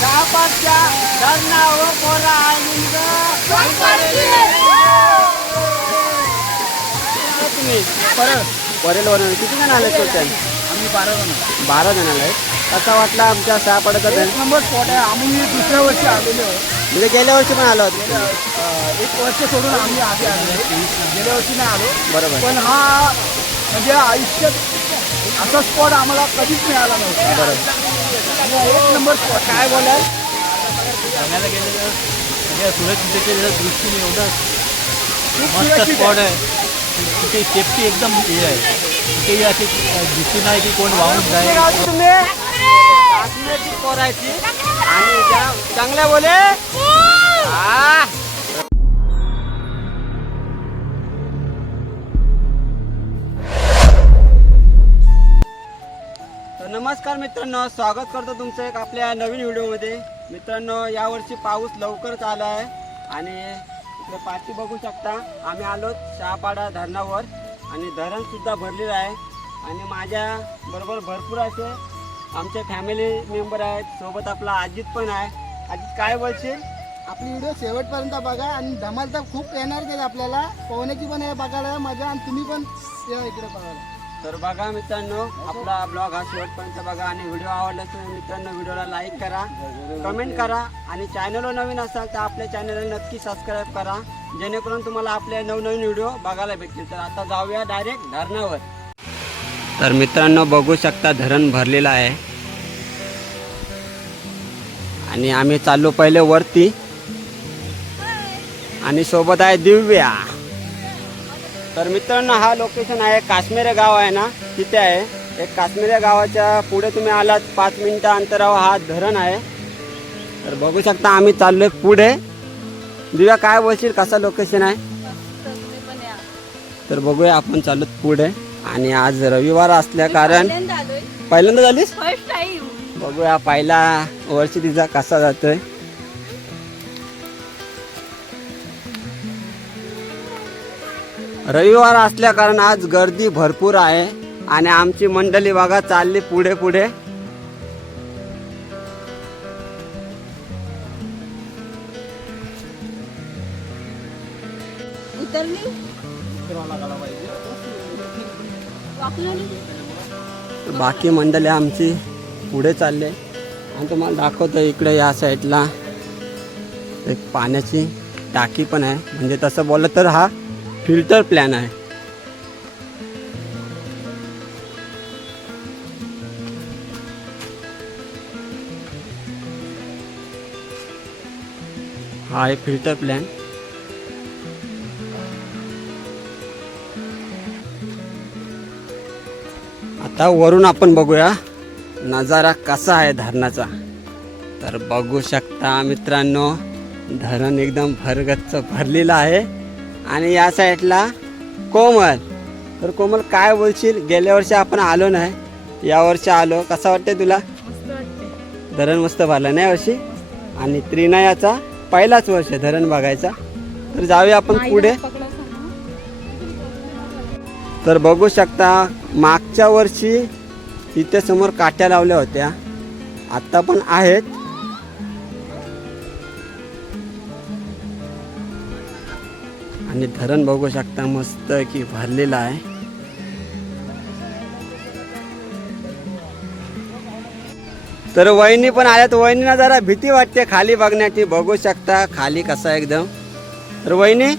शहापाडच्या धरणावर पोरा आलिंग तुम्ही परत. परेलवरून किती जण आले टोटल आम्ही बारा जण बारा जण आले. कसा वाटला आमच्या शहापाड्याचा एक बँड नंबर स्पॉट आहे. आम्ही दुसऱ्या वर्षी आलेलो. म्हणजे गेल्या वर्षी पण आलो होतो एक वर्ष सोडून आम्ही आधी आलेलो गेल्या वर्षी नाही आलो. बरोबर. पण हा म्हणजे आयुष्यात असा स्पॉट आम्हाला कधीच मिळाला नव्हता. एक नंबर स्पॉट काय बोलाल? बघायला गेलं तर म्हणजे दृष्टीने एवढं मस्त स्पॉट आहे. तिथे सेफ्टी एकदम हे आहे. तिथे अशी दिसती नाही की कोण वाहून जाईल. पोरायची आणि चांगल्या बोले. नमस्कार मित्रांनो स्वागत करतो तुमचं एक आपल्या नवीन व्हिडिओमध्ये. मित्रांनो यावर्षी पाऊस लवकरच आला आहे आणि इकडे पाठी बघू शकता आम्ही आलो शहापाडा धरणावर आणि धरणसुद्धा भरलेलं आहे. आणि माझ्या बरोबर भरपूर असे आमचे फॅमिली मेंबर आहेत सोबत आपला अजित पण आहे. अजित काय बोलशील? आपली व्हिडिओ शेवटपर्यंत बघा आणि धमाल तर खूप येणार आहेत आपल्याला. पोहण्याची पण आहे बघायला मजा आणि तुम्ही पण या इकडे बघायला तर बघा मित्रांनो आपला ब्लॉग हा शेवटपर्यंत बघा आणि व्हिडिओ आवडला तर मित्रांनो व्हिडिओला लाईक करा कमेंट करा आणि चॅनलवर नवीन असाल तर आपल्या चॅनलला नक्की सबस्क्राईब करा. जेणेकरून तुम्हाला आपले नवनवीन व्हिडिओ बघायला भेटतील. तर आता जाऊया डायरेक्ट धरणावर. तर मित्रांनो बघू शकता धरण भरलेलं आहे. आणि आम्ही चाललो पहिले वरती. आणि सोबत आहे दिव्या. तर मित्रांनो हा लोकेशन आहे काश्मीर गाव आहे ना तिथे आहे. एक काश्मीर गावाच्या पुढे तुम्ही आलात पाच मिनिटं अंतरावर हा धरण आहे. तर बघू शकता आम्ही चाललोय पुढे. दिव्या काय बोलशील कसा लोकेशन आहे? तर बघूया आपण चाललो पुढे. आणि आज रविवार असल्या कारण पहिल्यांदा झालीस? बघूया पहिला वर्षी तिचा कसा जातोय. रविवार असल्या कारण आज गर्दी भरपूर आहे आणि आमची मंडळी बघा चालली पुढे पुढे. बाकी मंडळी आमची पुढे चालले. आणि तुम्हाला दाखवतो इकडे या साईडला एक पाण्याची टाकी पण आहे. म्हणजे तसं बोललं तर हा फिल्टर प्लॅन आहे. हा आहे फिल्टर प्लॅन. आता वरून आपण बघूया नजारा कसा आहे धरणाचा. तर बघू शकता मित्रांनो धरण एकदम भरगच्च भरलेलं आहे. आणि या साईडला कोमल. तर कोमल काय बोलशील? गेल्या वर्षी आपण आलो नाही. या वर्षी आलो. कसा वाटते तुला? धरण मस्त भरलं नाही वर्षी? आणि त्रिनयाचा पहिलाच वर्ष आहे धरण बघायचा. तर जाऊया आपण पुढे. तर बघू शकता मागच्या वर्षी इथे समोर काट्या लावल्या होत्या. आता पण आहेत. आणि धरण बघू शकता मस्त की भरलेलं आहे. तर वहिनी पण आल्यात. वहिनीला जरा भीती वाटते खाली बघण्याची. बघू शकता खाली कसा एकदम. तर वहिनी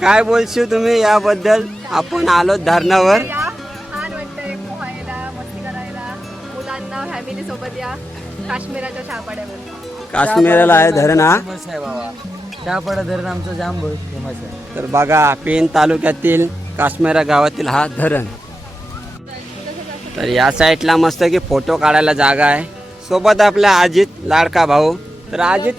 काय बोलशील तुम्ही याबद्दल? आपण आलो धरणावर. या. छान वाटतंय पोहायला मस्ती करायला. मुलांना फॅमिली सोबत या. काश्मीराच्या शहापाड्यावर काश्मीरला आहे धरण हा. शहापाडा धरण आमचं जाम फेमस आहे. तर बघा पेन तालुक्यातील काश्मीरा गावातील हा धरण. तर या साईडला मस्त की फोटो काढायला जागा आहे. सोबत आपला अजित लाडका भाऊ. तर अजित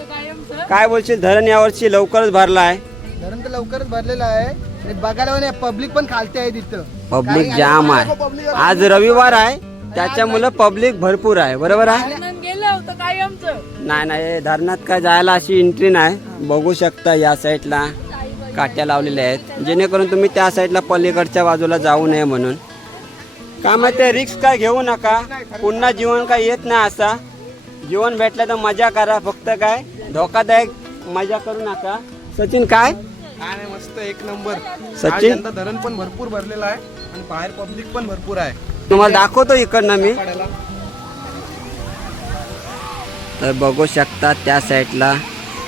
काय बोलशील? धरण यावर्षी लवकरच भरला आहे. धरण तर लवकरच भरलेलं आहे. आणि बघायला पब्लिक पण खालते आहे तिथं. पब्लिक जाम आहे. आज रविवार आहे. त्याच्यामुळे पब्लिक भरपूर आहे. बरोबर आहे? होतं नाही नाही धरणात काय जायला अशी एंट्री नाही. बघू शकता या साईडला काट्या लावलेल्या आहेत. जेणेकरून तुम्ही त्या साईडला पलीकडच्या बाजूला जाऊ नये म्हणून. काय माहिती रिक्स काय घेऊ नका. पुन्हा जीवन काय येत नाही असा. जीवन भेटलं तर मजा करा. फक्त काय धोकादायक मजा करू नका. सचिन काय? काय नाही मस्त एक नंबर. सचिन? धरण पण भरपूर भरलेलं आहे आणि बाहेर पब्लिक पण भरपूर आहे. तुम्हाला दाखवतो इकडनं मी. तर बघू शकता त्या साईडला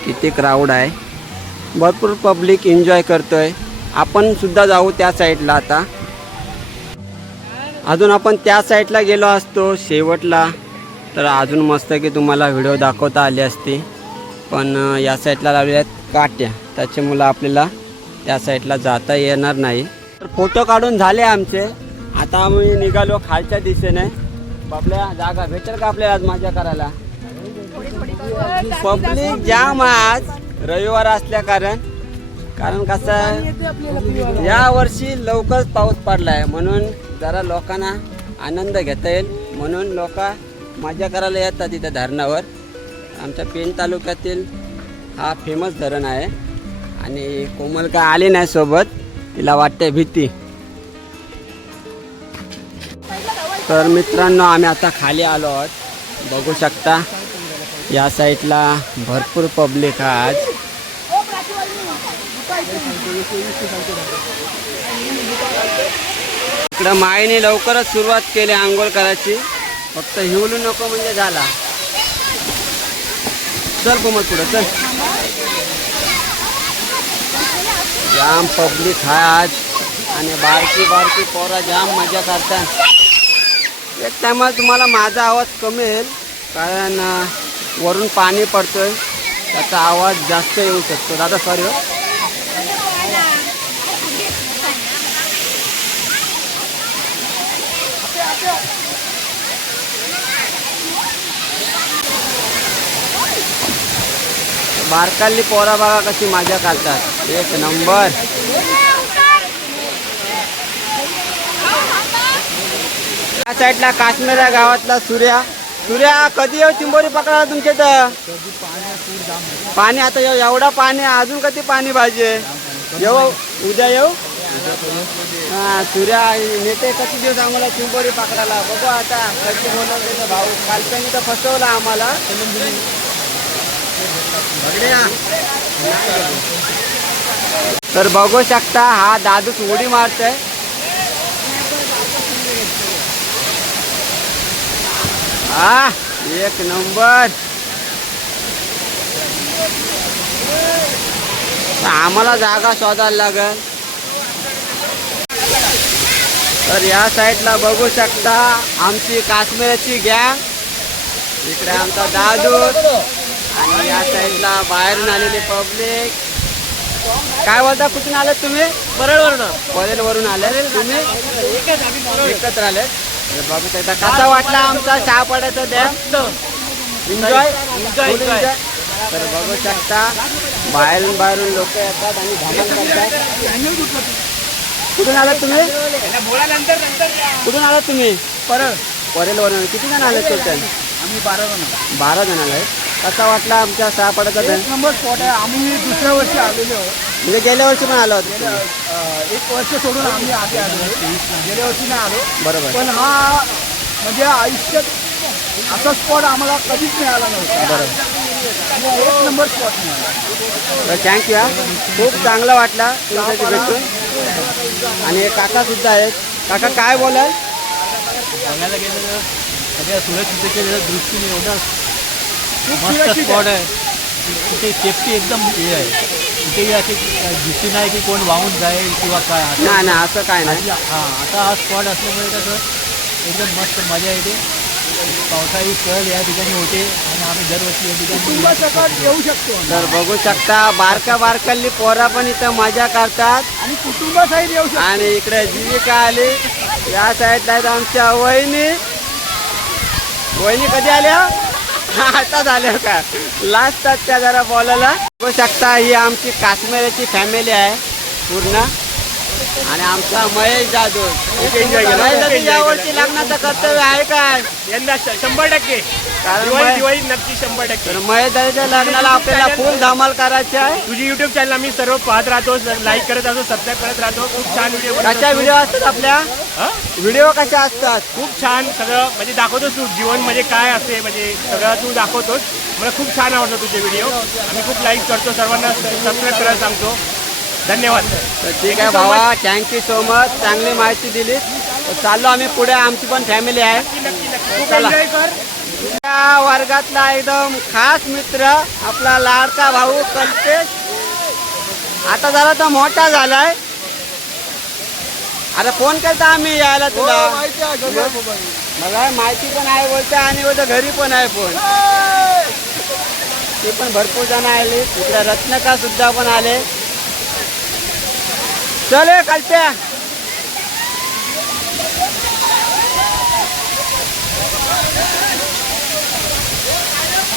किती क्राऊड आहे. भरपूर पब्लिक एन्जॉय करतोय. आपण सुद्धा जाऊ त्या साईडला आता. अजून आपण त्या साईडला गेलो असतो शेवटला. तर अजून मस्त की तुम्हाला व्हिडिओ दाखवता आले असते. पण या साईडला लावलेल्या आहेत काट्या. त्याच्यामुळं आपल्याला त्या साईडला जाता येणार नाही. तर फोटो काढून झाले आमचे. आता आम्ही निघालो खालच्या दिशेने. आपल्या जागा भेटेल का आपल्याला आज मजा करायला? पब्लिक जाम आज रविवार असल्या कारण कारण कसं आहे या वर्षी लवकर पाऊस पडला आहे म्हणून जरा लोकांना आनंद घेता येईल म्हणून लोक मजा करायला येतात तिथं धरणावर. आमच्या पेन तालुक्यातील हा फेमस धरण आहे आणि कोमल काय आली नाही सोबत तिला वाटते भीती. तर मित्रांनो आम्ही आता खाली आलो आहोत. बघू शकता या साईडला भरपूर पब्लिक आज. इकडं मायने लवकरच सुरुवात केली आंघोळ करायची. फक्त हिवलू नको म्हणजे झाला. चल कोमल पुढं चल. जाम पब्लिक हा आज. आणि बारकी बारकी पोरा जाम मजा करतात. एक टायमाला तुम्हाला माझा आवाज कमी येईल कारण वरून पाणी पडतोय. त्याचा आवाज जास्त येऊ शकतो. दादा सॉरी हो. बारकाली पोरा बागा कशी मजा काढतात एक नंबर. या साईडला काश्मीर या गावातला सूर्या. सूर्या कधी येऊ चिंबोरी पकडा तुमच्या इथं? पाणी आता येऊ एवढा पाणी आहे, अजून कधी पाणी पाहिजे? येऊ उद्या येऊ? हा सूर्या नेते कसं दिवस आम्हाला चिंबोरी पकडायला? बघू आता कधी बोलवते भाऊ. कालच्यानी तर फसवला आम्हाला. तर बघू शकता हा दादूच उडी मारतोय. हा एक नंबर. आम्हाला जागा शोधायला लागल. तर या साईडला बघू शकता आमची काश्मीराची गॅंग. इकडे आमचा दादू. आणि या साईडला बाहेरून आलेले पब्लिक. काय बोलता कुठून आले तुम्ही? परळवरून परळवरून आले तुम्ही? एकत्र आले बघू शकता कसा वाटला आमचा शहापाड्याचा डॅम एन्जॉय एन्जॉय तर बघू शकता बाहेरून बाहेरून लोक येतात आणि धमाल करतात. कुठून आलात तुम्ही? कुठून आलात तुम्ही? परळ. परेलवरून किती जण आले टोटल आम्ही बारा जण. बारा जण आले. कसा वाटला आमच्या सहापाड्याचा डॅम एक नंबर स्पॉट आहे. आम्ही दुसऱ्या वर्षी आलेलो. आहोत म्हणजे गेल्या वर्षी पण आलो होतो तुम्ही. अं, एक वर्ष सोडून आम्ही आधी आलो गेल्या वर्षी नाही आलो. बरोबर. पण हा म्हणजे आयुष्यात असा स्पॉट आम्हाला कधीच मिळाला नव्हता. आणि एक नंबर स्पॉट मिळाला. तर थँक्यू हा. खूप चांगलं वाटला तुमच्याशी भेटून. आणि काका सुद्धा आहेत. काका काय बोलाल? बघायला गेलं तर सगळ्या सुरक्षिततेच्या दृष्टीने एवढा खूप मस्त सुरक्षित स्पॉट आहे. आहे. तिथे सेफ्टी एकदम हे आहे. तिथे अशी दिसती नाही की कोण वाहून जाईल किंवा काय असं. नाही नाही असं काय नाही. हा आता हा स्पॉट असल्यामुळे कसं एकदम मस्त मजा येते. पावसाळी सहल या ठिकाणी होते आणि आम्ही दरवर्षी या ठिकाणी कुटुंबासकट येऊ शकतो. तर बघू शकता बारका बारकाली पोरा पण इथं मजा करतात. आणि कुटुंबासहित येऊ शकतो. आणि इकडे जीविका आली. या साईडला आहेत आमच्या वहिनी. वहिनी कधी आल्या? आता झालं का? लास्ट त्या जरा बॉलला बघू शकता ही आमची काश्मीराची फॅमिली आहे पूर्ण. आणि आमचा महेश जाधव. enjoy केलं, महेश खूप जाधव enjoy यावर्षी केलं. लग्नाचं कर्तव्य आहे काय यंदा श- शंभर टक्के. कारण दिवाळी नक्की शंभर टक्के. महेश दादाच्या लग्नाला आपल्याला फुल धमाल करायची आहे. तुझी युट्यूब चॅनल आम्ही सर्व पाहत राहतो लाईक करत असतो सबस्क्राईब करत राहतो. खूप छान व्हिडिओ कशा व्हिडिओ असतात आपल्या? व्हिडिओ कशा असतात? खूप छान सगळं म्हणजे दाखवतोस तू जीवन म्हणजे काय असते म्हणजे सगळं तू दाखवतोस. मला खूप छान आवडतं तुझे व्हिडिओ आम्ही खूप लाईक करतो सर्वांना सबस्क्राईब करायला सांगतो. धन्यवाद. तर ठीक आहे भावा थँक्यू सो मच चांगली माहिती दिली. तर चाललो आम्ही पुढे आमची पण फॅमिली आहे. चला. या वर्गातला एकदम खास मित्र आपला लाडका भाऊ कल्पेश. आता जरा तो मोठा झालाय. आता फोन केलता आम्ही यायला तुला. हो. मला माहिती पण आहे बोलते आणि बोलतो घरी पण आहे फोन ते पण भरपूर जण आले. तिकडे रत्नका सुद्धा पण आले. चले कालच्या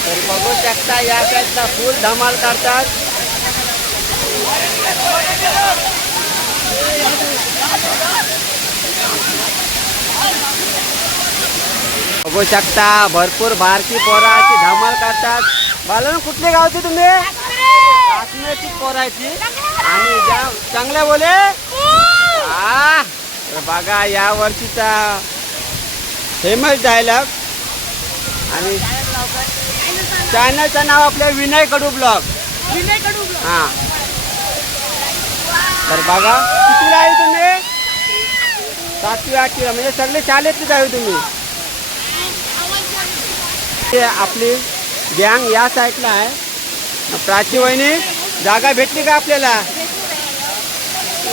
तर बघू शकता या साईडला फुल धमाल करतात. बघू शकता भरपूर बारकी पोराची धमाल करतात. बालन कुठले गावचे तुम्ही? काश्मीरची पोराची आणि चांगल्या बोले. आ, तर बघा या वर्षीचा फेमस डायलॉग आणि चॅनलचं नाव आपलं विनय कडू ब्लॉग. हा. तर बघा कितीला आहे तुम्ही? सातवी आठवी म्हणजे सगळे शाळेतच आहे तुम्ही. ते आपली गँग या साईडला आहे. प्राची वहिनी. जागा भेटली का आपल्याला?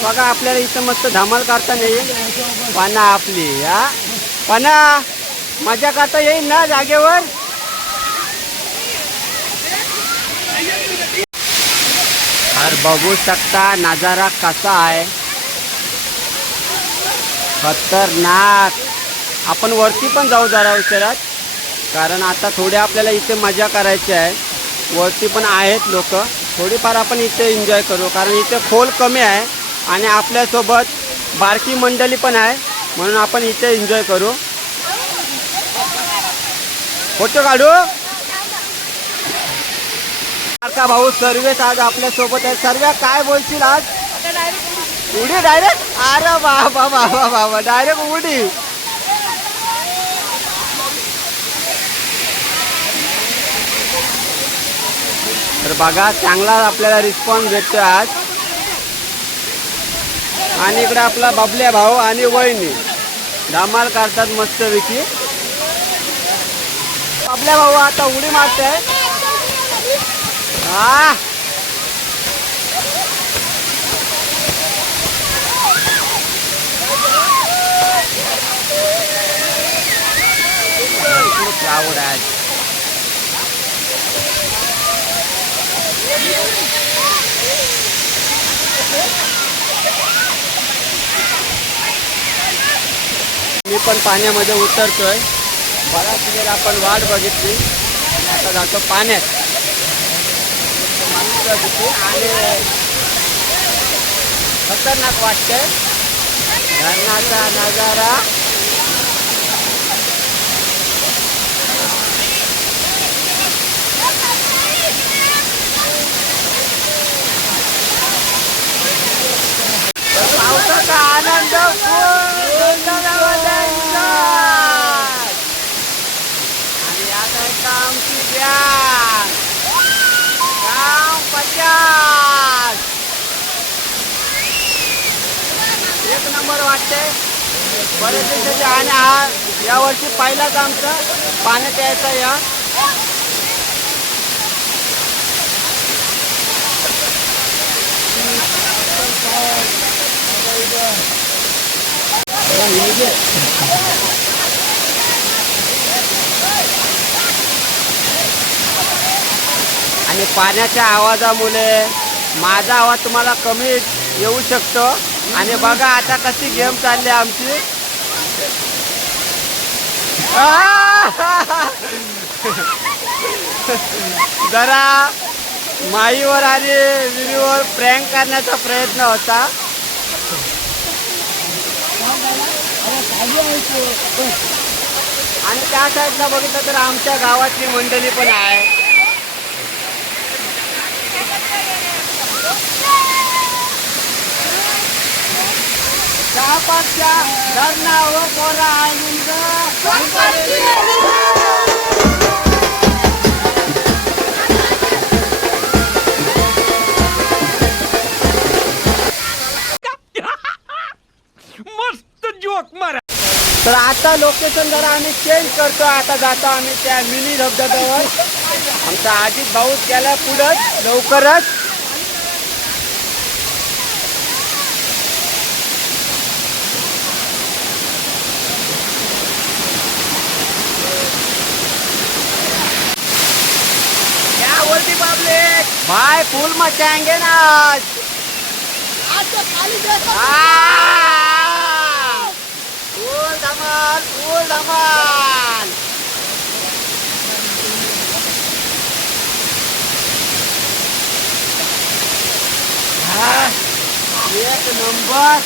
बघा आपल्याला इथं मस्त धमाल करता नाही पाना आपली हा? पाना मजा करता येईल ना जागेवर? तर बघू शकता नजारा कसा आहे. खतरनाक. आपण वरती पण जाऊ जरा उशिरात कारण आता थोडे आपल्याला इथे मजा करायची आहे. वरती पण आहेत लोक. थोडीफार आपण इथे एन्जॉय करू कारण इथे खोल कमी आहे आणि आपल्यासोबत बारकी मंडळी पण आहे म्हणून आपण इथे एन्जॉय करू. फोटो काढू? का भाऊ सर्वेच आज आपल्यासोबत आहे सर्व काय बोलशील आज? उडी. डायरेक्ट अरे बाबा बाबा बाबा डायरेक्ट उडी. तर बघा चांगला आपल्याला रिस्पॉन्स भेटतो आज. आणि इकडे आपला बबल्या भाऊ आणि वहिनी. धमाल करतात विकी बबल्या भाऊ आता उडी मारते हा आवड आहे. मी पण पाण्यामध्ये उतरतोय. बराच वेळ आपण वाट बघितली. आणि आता जातो पाण्यात. आणि खतरनाक वाटतंय. धरणाचा नजारा. आनंद आणि आता आहे आमची बॅग पचास. एक नंबर वाटते बरेच दिवसाचे आणि हा यावर्षी पहिलाच आमचं पाण्यात यायचं या आणि पाण्याच्या आवाजामुळे माझा आवाज तुम्हाला कमी येऊ शकतो. आणि बघा आता कशी गेम चालली आमची. जरा माईवर आणि विरीवर प्रँक करण्याचा प्रयत्न होता. आणि त्या साईडला बघितलं तर आमच्या गावातली मंडळी पण आहे. धरणा व पोरा आणून तर आता लोकेशन जरा आम्ही चेंज करतो. आता जातो आम्ही त्या मिनी धबधब्यावर. आमचा अजित भाऊच गेला पुढंच लवकरच. भाई फुल मचाएंगे ना आज. हाँ। फुल धमाल फुल धमाल. एक नंबर.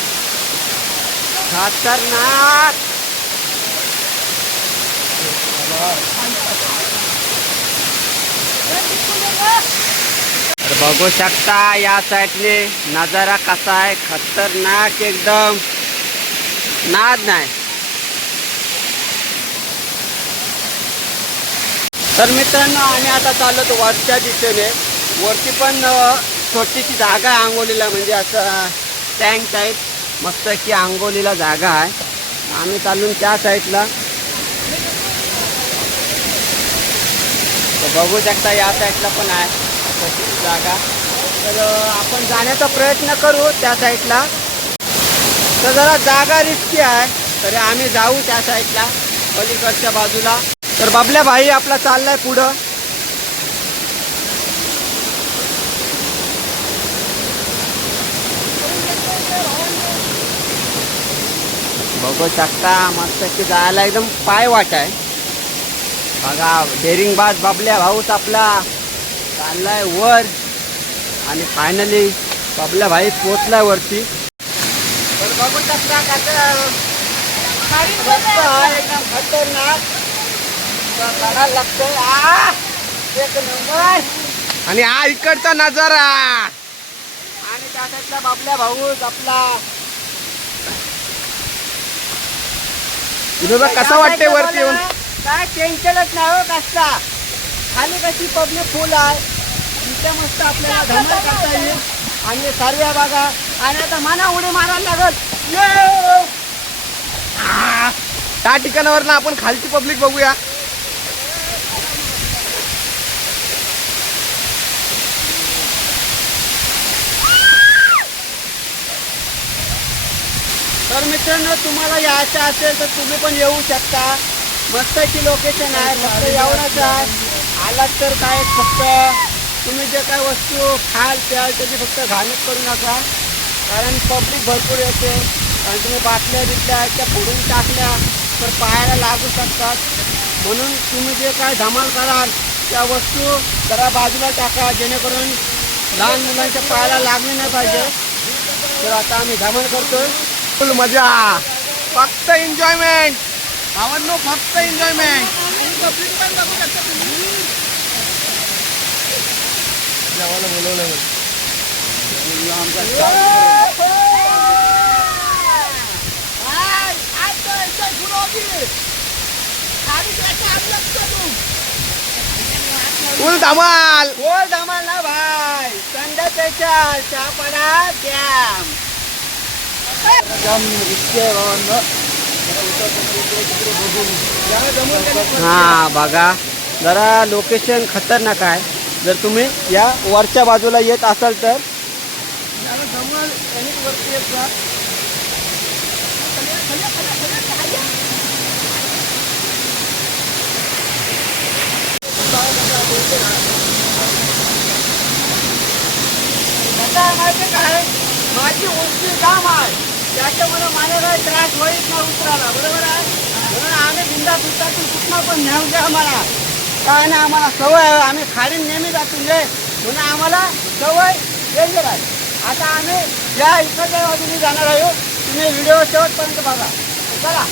खतरनाक. बघू शकता या साईडने नजारा कसा आहे? खतरनाक एकदम. नाद नाही. तर मित्रांनो आम्ही आता चाललो वरच्या दिशेने. वरती पण छोटीशी जागा आहे आंघोलीला म्हणजे असं टँक टाईप मस्त की आंघोलीला जागा आहे. आम्ही चालून त्या साईडला तर बघू शकता या साईडला पण आहे. छोटीशी जागा. तर आपण जाण्याचा प्रयत्न करू त्या साईडला तर जरा जागा रिस्की आहे. तरी आम्ही जाऊ त्या साईडला पलीकडच्या बाजूला. तर बाबल्या भाई आपला चाललाय पुढं. बघू शकता मस्त की जायला एकदम पाय वाट आहे. बघा डेरिंग बाज बाबल्या भाऊच आपला चाललाय वर. आणि फायनली बाबल्या भाई पोचलाय वरती. बघू शकता कसं रस्ता हा एकदम खतरनाक. तर चढायला लागतोय. आ! एक नंबर. आणि हा इकडचा नजारा. आणि त्या साईडला बाबल्या भाऊच आपला विनोबा कसा वाटते वरती येऊन? काय टेन्शनच नाही हो कसला खाली कशी पब्लिक फुल आहे. इथे मस्त आपल्याला धमाल करता येईल. आणि सर्व बघा आणि आता माना उडी मारायला लागत त्या ठिकाणावर आपण खालची पब्लिक बघूया. तर मित्रांनो तुम्हाला यायचं असेल तर तुम्ही पण येऊ शकता. मस्त की लोकेशन आहे फक्त एवढंच आहे. आलात तर काय फक्त तुम्ही जे काय वस्तू खाल प्याल त्याची फक्त घाणच करू नका. कारण पब्लिक भरपूर येते. आणि तुम्ही बाटल्या बिटल्या आहेत त्या फोडून टाकल्या तर पायाला लागू शकतात. म्हणून तुम्ही जे काय धमाल कराल त्या वस्तू जरा बाजूला टाका जेणेकरून लहान मुलांच्या पायाला लागले नाही पाहिजे. तर आता आम्ही धमाल करतोय. फुल मजा. फक्त एन्जॉयमेंट भावांनो फक्त एन्जॉयमेंट जेवायला बोलवलं फुल धमाल बोल धमाल ना भाई. संध्या स्पेशल चहापडा डॅम हा बघा. जरा लोकेशन खतरनाक आहे. जर तुम्ही या वरच्या बाजूला येत असाल तर कसं आहे माहिती काय माझी उंची काम आहे. त्याच्यामुळे मला काही त्रास होईत नाही उतरायला. बरोबर आहे? म्हणून आम्ही बिंदा बिंदातून कुठनं पण नेऊन द्या आम्हाला. काय नाही आम्हाला सवय आम्ही खाडीन नेहमी जातो. जे म्हणून आम्हाला सवय वेगळी आहे आता आम्ही या इकडच्या बाजूने जाणार आहोत. तुम्ही व्हिडिओ शेवटपर्यंत बघा. चला.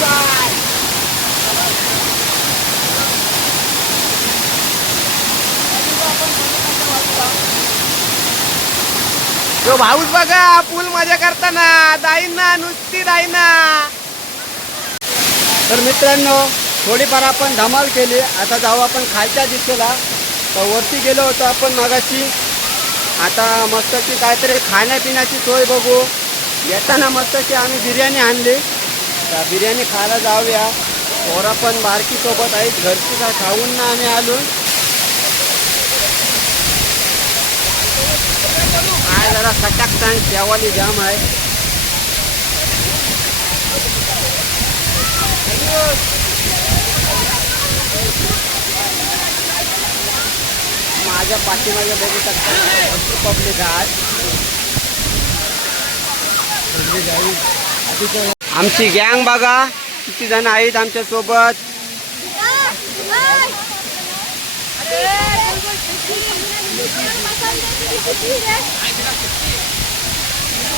Bye. तो भाऊच बघा पूल मजा करताना. दाईना नुसती दाईना. तर मित्रांनो थोडीफार आपण धमाल केली. आता जाऊ आपण खालच्या दिशेला. तर वरती गेलो होतो आपण मगाशी. आता मस्तची काहीतरी खाण्यापिण्याची सोय बघू. येताना मस्तची आम्ही बिर्याणी आणली. तर बिर्याणी खायला जाऊया. पोरं पण बारकी सोबत आहेत. घरची खाऊन ना आम्ही आलो. काय जरा सटाक सांग त्यावाली जाम आहे. माझ्या पाठीमागे बघू शकता भरपूर पब्लिक आहे आमची गँग बघा किती जण आहेत आमच्यासोबत.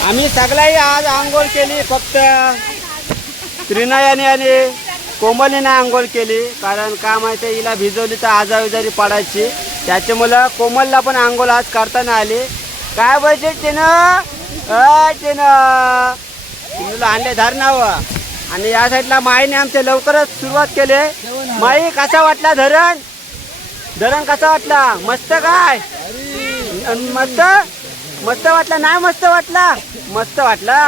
आम्ही सगळ्याही आज आंघोळ केली फक्त त्रिनयाने आणि कोमलीने आंघोळ केली. कारण का माहिती आहे, हिला भिजवली तर आजारी पडायची. त्याच्यामुळं कोमलला पण आंघोळ आज करताना आली. काय पाहिजे तिनं? तिनं. तुला आणले धरणावं आणि या साईडला माईने आमच्या लवकरच सुरुवात केली. माई कसा वाटला धरण? धरण कसा वाटला? मस्त काय? मस्त? मस्त वाटला? नाही मस्त वाटला? मस्त वाटला.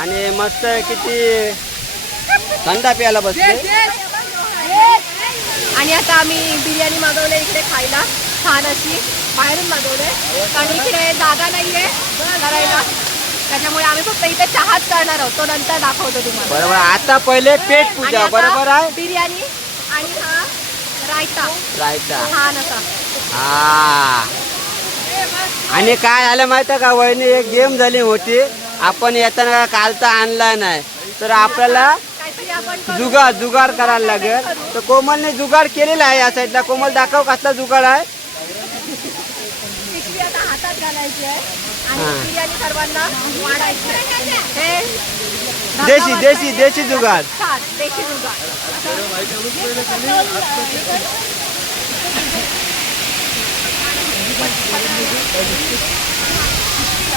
आणि मस्त किती थंडा प्यायला बसले. आणि आता आम्ही बिर्याणी मागवले इकडे खायला. छान अशी. बाहेरून मागवले. कारण इकडे जागा नाहीये करायला. त्याच्यामुळे आम्ही फक्त इथे चहाच करणार आहोत. तो नंतर दाखवतो तुम्हाला. बरोबर. आता पहिले पेट आणि पूजा बरोबर आहे? बिर्याणी आणि हा रायता. रायता. छान असा हा. आणि काय झालं माहिती का? वहिनी एक गेम झाली मोठी आपण येताना कालचा आणला नाही. तर आपल्याला काहीतरी आपण करू. जुगार जुगार करायला लागेल. तर कोमलने जुगार केलेला आहे या साईडला कोमल दाखव कसला जुगार आहे. पिशवी आता हातात घालायची आहे. आणि हा. बिर्याणी सर्वांना वाढायची आहे. हे देशी देशी देशी जुगार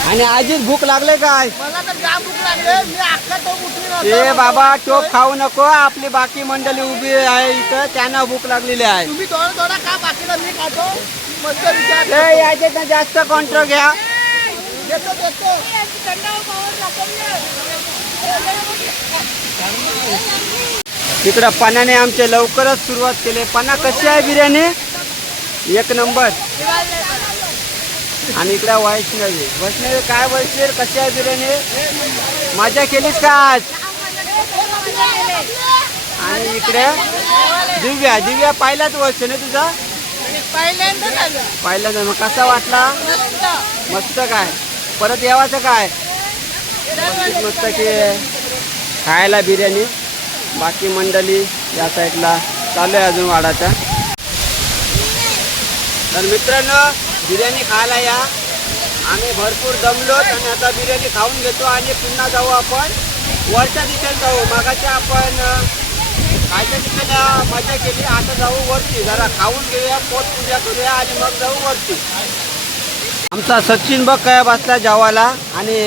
आणि आजीच भूक लागले काय? मला तर जाम भूक लागले. मी अख्खा तो उठली ए बाबा टोप खाऊ नको. आपली बाकी मंडळी उभी आहे इथं. त्यांना भूक लागलेली आहे. तुम्ही थोडा थोडा खा बाकीला मी खातो. मस्त विचार ए, याच्यात ना जास्त कॉन्ट्रो घ्या. देतो देतो तिकडं पाण्याने आमचे लवकरच सुरुवात केली. पन्ना कशी आहे बिर्याणी? एक नंबर. आणि इकडे वैष्णवी. वैष्णवी काय बोलशील कशी आहे बिर्याणी? मजा केलीस का आज? आणि इकडे दिव्या. दिव्या पाहिलाच वर्ष ना तुझा पहिल्यांदा. कसा वाटला? मस्त काय? परत यावाचं काय? मस्त मस्त की खायला बिर्याणी. बाकी मंडळी या साईडला चालू आहे अजून वाडाचा. तर मित्रांनो बिर्याणी खायला या. आम्ही भरपूर जमलो आणि आता बिर्याणी खाऊन घेतो आणि पुन्हा जाऊ आपण. वरच्या दिशेला जाऊ. मागाच्या आपण खायच्या दिशेला मजा केली. आता जाऊ वरती. जरा खाऊन घेऊया पोट पूजा करूया आणि मग जाऊ वरती. आमचा सचिन बघ काय बसला जेवायला. आणि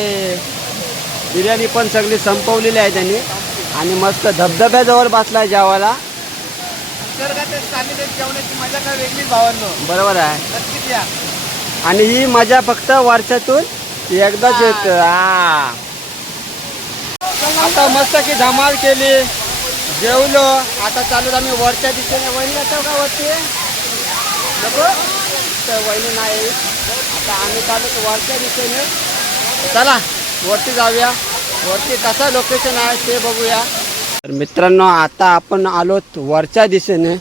बिर्याणी पण सगळी संपवलेली आहे त्यांनी. आणि मस्त धबधब्याजवळ बसला जेवायला. निसर्गाच्या सानिध्यात जेवणाची मजा काय वेगळीच भावांनो बरोबर आहे. नक्कीच या आणि ही मजा फक्त वर्षातून एकदाच येत. हा. आता मस्त की धमाल केली. जेवलो. आता चालू आम्ही वरच्या दिशेने वहिनी येतो का वरती? नको. तर वहिनी नाही. आता आम्ही चालू वरच्या दिशेने. चला. वरती जाऊया. वरती कसं लोकेशन आहे ते बघूया. तर मित्रांनो आता आपण आलोत वरच्या दिशेने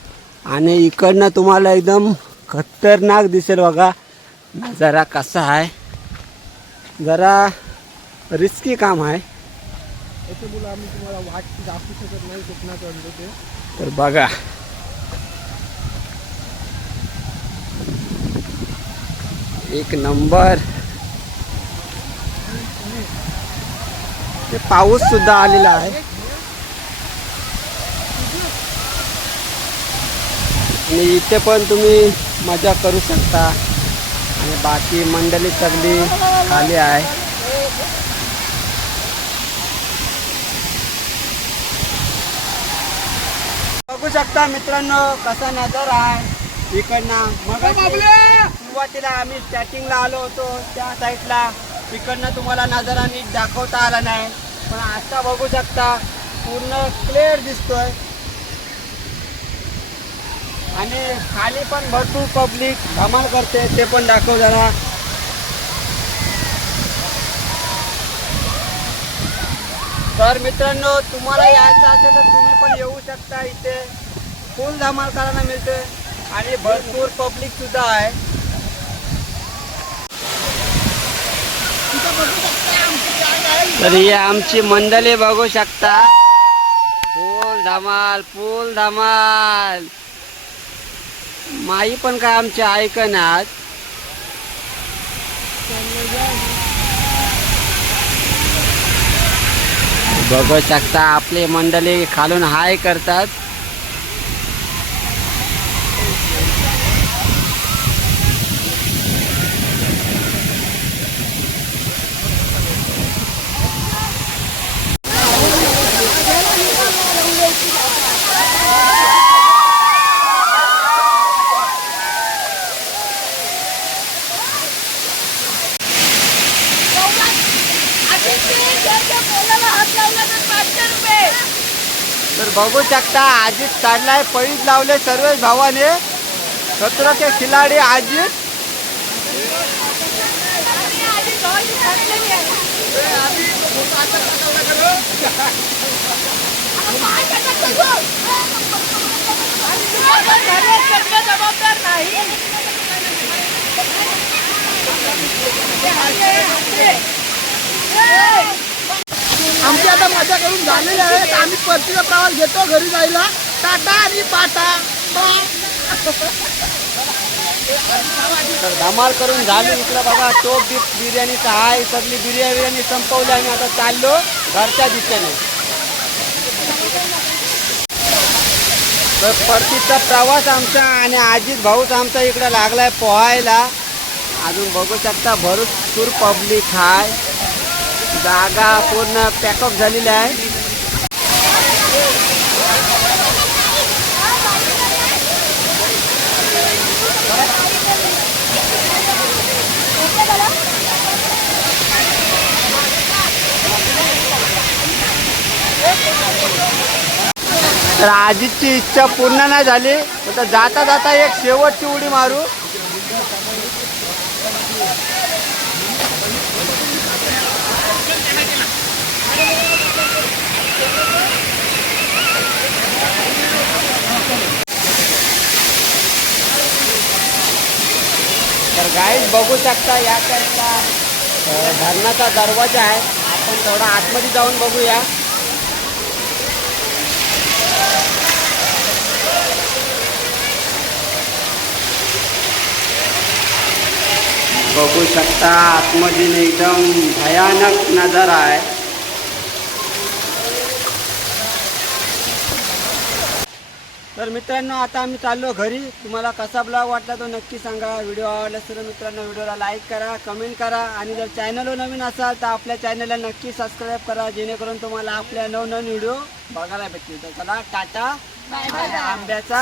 आणि इकडनं तुम्हाला एकदम खतरनाक दिसेल बघा. जरा कसा आहे. जरा रिस्की काम आहे. आम्ही तुम्हाला वाट दाखवू शकत नाही कोकणात ते तर बघा. एक नंबर. ते पाऊस सुद्धा आलेला आहे. आणि इथे पण तुम्ही मजा करू शकता. आणि बाकी मंडळी सगळी खाली आहे. बघू शकता मित्रांनो कसा नजर आहे. इकडनं मग सुरुवातीला आम्ही स्टार्टिंगला आलो होतो त्या साईडला तिकडनं तुम्हाला नजारा नीट दाखवता आला नाही. पण आता बघू शकता पूर्ण क्लिअर दिसतोय. आणि खाली पण भरपूर पब्लिक धमाल करते ते पण दाखव जरा. तर मित्रांनो तुम्हाला यायचं असेल तर तुम्ही पण येऊ शकता इथे. फुल धमाल करायला मिळते आणि भरपूर पब्लिक सुद्धा आहे. तर ही आमची मंडळी बघू शकता. फुल धमाल फुल धमाल. माई पण काय आमची आज बघू शकता आपले मंडळी खालून हाय करतात तर बघू शकता आजीत काढलाय पळीत लावले सर्व भावाने. सतराचे खिलाडी आजीत जबाबदार नाही आमची आता मजा करून झालेली आहे आम्ही परतीचा प्रवास घेतो घरी जायला. टाटा आणि पाटा. तर धमाल करून झाली इकडं बघा तो बी बिर्याणीचा हाय सगळी बिर्याणी बिर्याणी संपवली आणि आता चाललो घरच्या दिशेने. तर परतीचा प्रवास आमचा आणि आजीत भाऊच आमचा इकडं लागलाय पोहायला. अजून बघू शकता भरपूर पब्लिक हाय. जागा पूर्ण पॅकअप झालेली आहे. तर आजीची इच्छा पूर्ण नाही झाली. तर जाता जाता एक शेवटची उडी मारू. तर गाईड बघू शकता या साईडला धरणाचा दरवाजा आहे. आपण थोडा आतमध्ये जाऊन बघूया. बघू शकता आतमधील एकदम भयानक नजारा आहे. तर मित्रांनो आता आम्ही चाललो घरी. तुम्हाला कसा ब्लॉग वाटला तो नक्की सांगा. व्हिडिओ आवडला तर मित्रांनो व्हिडिओला लाईक करा कमेंट करा. आणि जर चॅनलवर नवीन असाल तर आपल्या चॅनलला नक्की सबस्क्राईब करा जेणेकरून तुम्हाला आपल्या नवनवीन व्हिडिओ बघायला भेटतील. तर चला टाटा. आंब्याचा